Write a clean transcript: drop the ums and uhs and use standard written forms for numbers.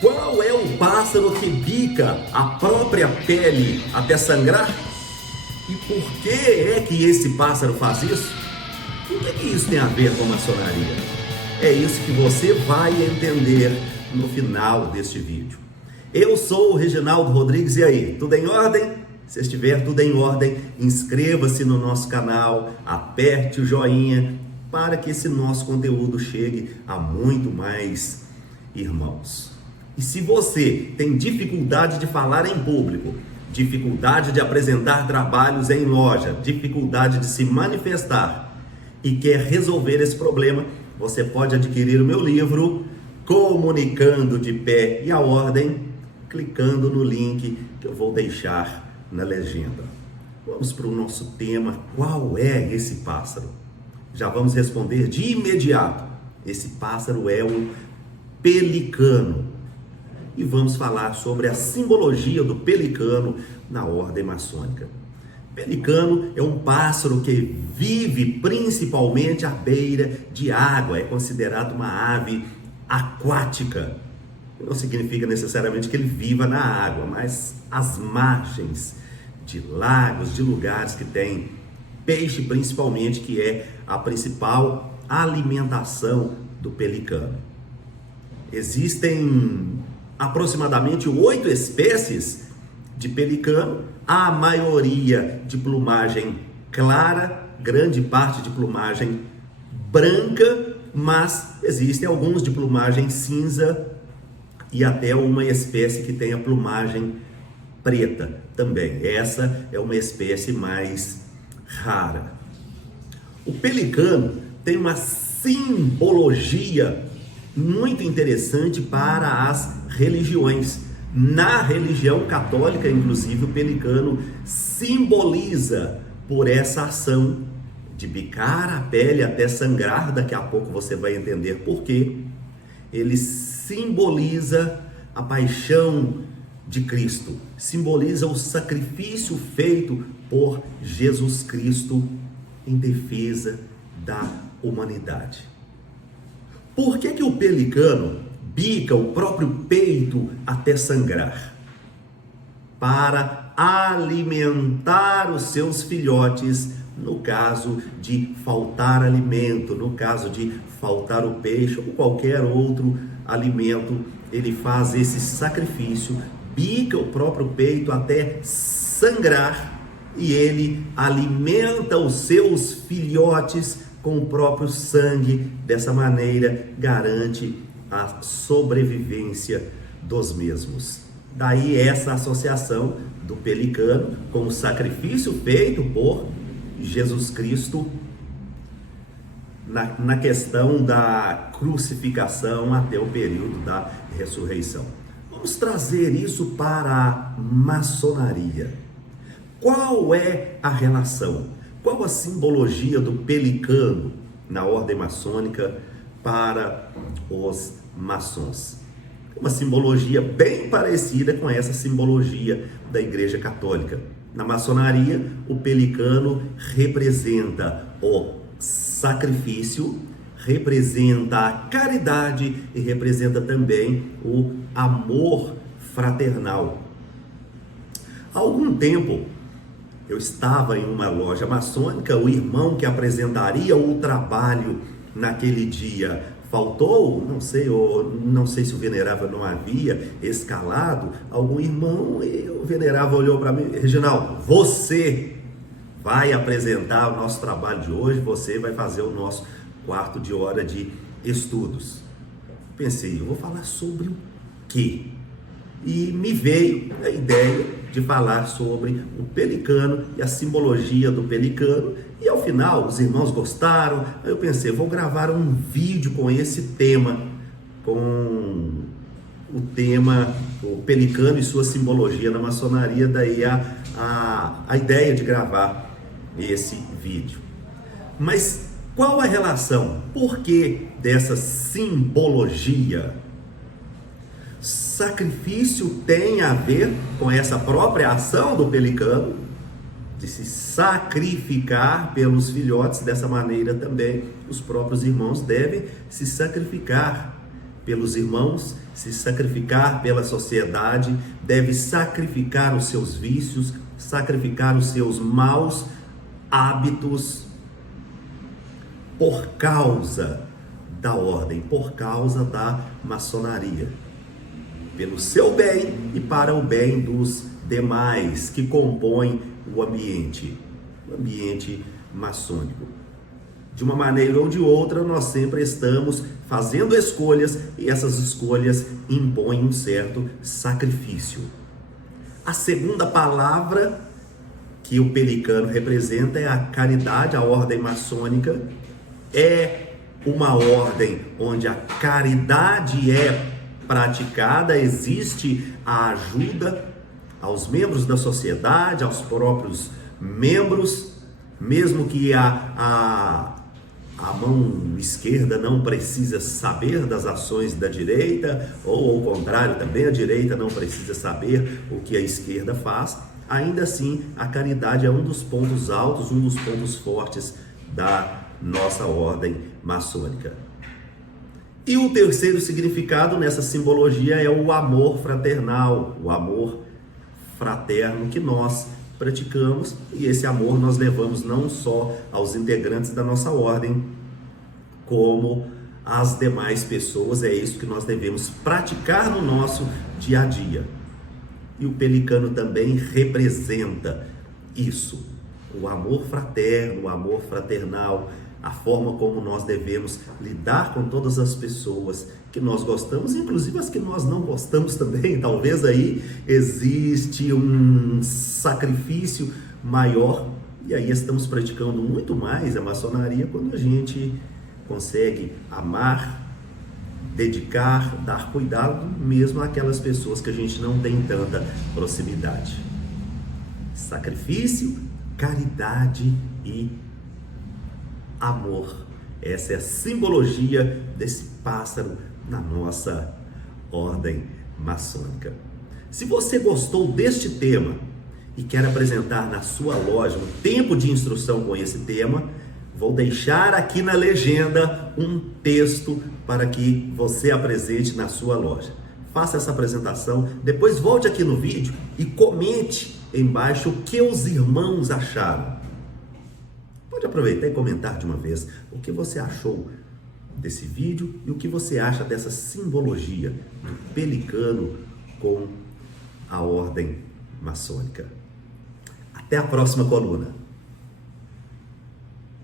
Qual é o pássaro que bica a própria pele até sangrar? E por que é que esse pássaro faz isso? O que isso tem a ver com maçonaria? É isso que você vai entender no final deste vídeo. Eu sou o Reginaldo Rodrigues, e aí, tudo em ordem? Se estiver tudo em ordem, inscreva-se no nosso canal, aperte o joinha para que esse nosso conteúdo chegue a muito mais irmãos. E se você tem dificuldade de falar em público, dificuldade de apresentar trabalhos em loja, dificuldade de se manifestar e quer resolver esse problema, você pode adquirir o meu livro Comunicando de Pé e a Ordem, clicando no link que eu vou deixar na legenda. Vamos para o nosso tema. Qual é esse pássaro? Já vamos responder de imediato. Esse pássaro é o pelicano. E vamos falar sobre a simbologia do pelicano na ordem maçônica. Pelicano é um pássaro que vive principalmente à beira de água, é considerado uma ave aquática. Não significa necessariamente que ele viva na água, mas às margens de lagos, de lugares que tem peixe principalmente, que é a principal alimentação do pelicano. Existem aproximadamente 8 espécies de pelicano, a maioria de plumagem clara, grande parte de plumagem branca, mas existem alguns de plumagem cinza e até uma espécie que tem a plumagem preta também. Essa é uma espécie mais rara. O pelicano tem uma simbologia muito interessante para as religiões. Na religião católica, inclusive, o pelicano simboliza por essa ação de bicar a pele até sangrar. Daqui a pouco você vai entender por quê. Ele simboliza a paixão de Cristo, simboliza o sacrifício feito por Jesus Cristo em defesa da humanidade. Por que o pelicano bica o próprio peito até sangrar? Para alimentar os seus filhotes no caso de faltar alimento, no caso de faltar o peixe ou qualquer outro alimento. Ele faz esse sacrifício, bica o próprio peito até sangrar e ele alimenta os seus filhotes com o próprio sangue. Dessa maneira garante a sobrevivência dos mesmos. Daí essa associação do pelicano com o sacrifício feito por Jesus Cristo na questão da crucificação até o período da ressurreição. Vamos trazer isso para a maçonaria. Qual é a relação? Qual a simbologia do pelicano na ordem maçônica para os maçons? Uma simbologia bem parecida com essa simbologia da Igreja Católica. Na maçonaria, o pelicano representa o sacrifício, representa a caridade e representa também o amor fraternal. Há algum tempo, eu estava em uma loja maçônica, o irmão que apresentaria o trabalho naquele dia faltou, não sei se o venerável não havia escalado algum irmão, e o venerável olhou para mim: Reginaldo, você vai apresentar o nosso trabalho de hoje, você vai fazer o nosso quarto de hora de estudos. Pensei, eu vou falar sobre o quê? E me veio a ideia de falar sobre o pelicano e a simbologia do pelicano. E ao final, os irmãos gostaram. Aí eu pensei, vou gravar um vídeo com esse tema, com o tema, o pelicano e sua simbologia na maçonaria. Daí a ideia de gravar esse vídeo. Mas qual a relação? Por que dessa simbologia? Sacrifício tem a ver com essa própria ação do pelicano, de se sacrificar pelos filhotes. Dessa maneira também os próprios irmãos devem se sacrificar pelos irmãos, se sacrificar pela sociedade, deve sacrificar os seus vícios, sacrificar os seus maus hábitos por causa da ordem, por causa da maçonaria, pelo seu bem e para o bem dos demais que compõem o ambiente maçônico. De uma maneira ou de outra, nós sempre estamos fazendo escolhas e essas escolhas impõem um certo sacrifício. A segunda palavra que o pelicano representa é a caridade. A ordem maçônica é uma ordem onde a caridade é praticada, existe a ajuda aos membros da sociedade, aos próprios membros, mesmo que a mão esquerda não precisa saber das ações da direita, ou ao contrário também, a direita não precisa saber o que a esquerda faz, ainda assim a caridade é um dos pontos altos, um dos pontos fortes da nossa ordem maçônica. E o terceiro significado nessa simbologia é o amor fraternal, o amor fraterno que nós praticamos, e esse amor nós levamos não só aos integrantes da nossa ordem, como às demais pessoas. É isso que nós devemos praticar no nosso dia a dia. E o pelicano também representa isso, o amor fraterno, o amor fraternal, a forma como nós devemos lidar com todas as pessoas que nós gostamos, inclusive as que nós não gostamos também. Talvez aí existe um sacrifício maior, e aí estamos praticando muito mais a maçonaria quando a gente consegue amar, dedicar, dar cuidado mesmo àquelas pessoas que a gente não tem tanta proximidade. Sacrifício, caridade e amor. Essa é a simbologia desse pássaro na nossa ordem maçônica. Se você gostou deste tema e quer apresentar na sua loja um tempo de instrução com esse tema, vou deixar aqui na legenda um texto para que você apresente na sua loja. Faça essa apresentação, depois volte aqui no vídeo e comente embaixo o que os irmãos acharam. Pode aproveitar e comentar de uma vez o que você achou desse vídeo e o que você acha dessa simbologia do pelicano com a ordem maçônica. Até a próxima coluna.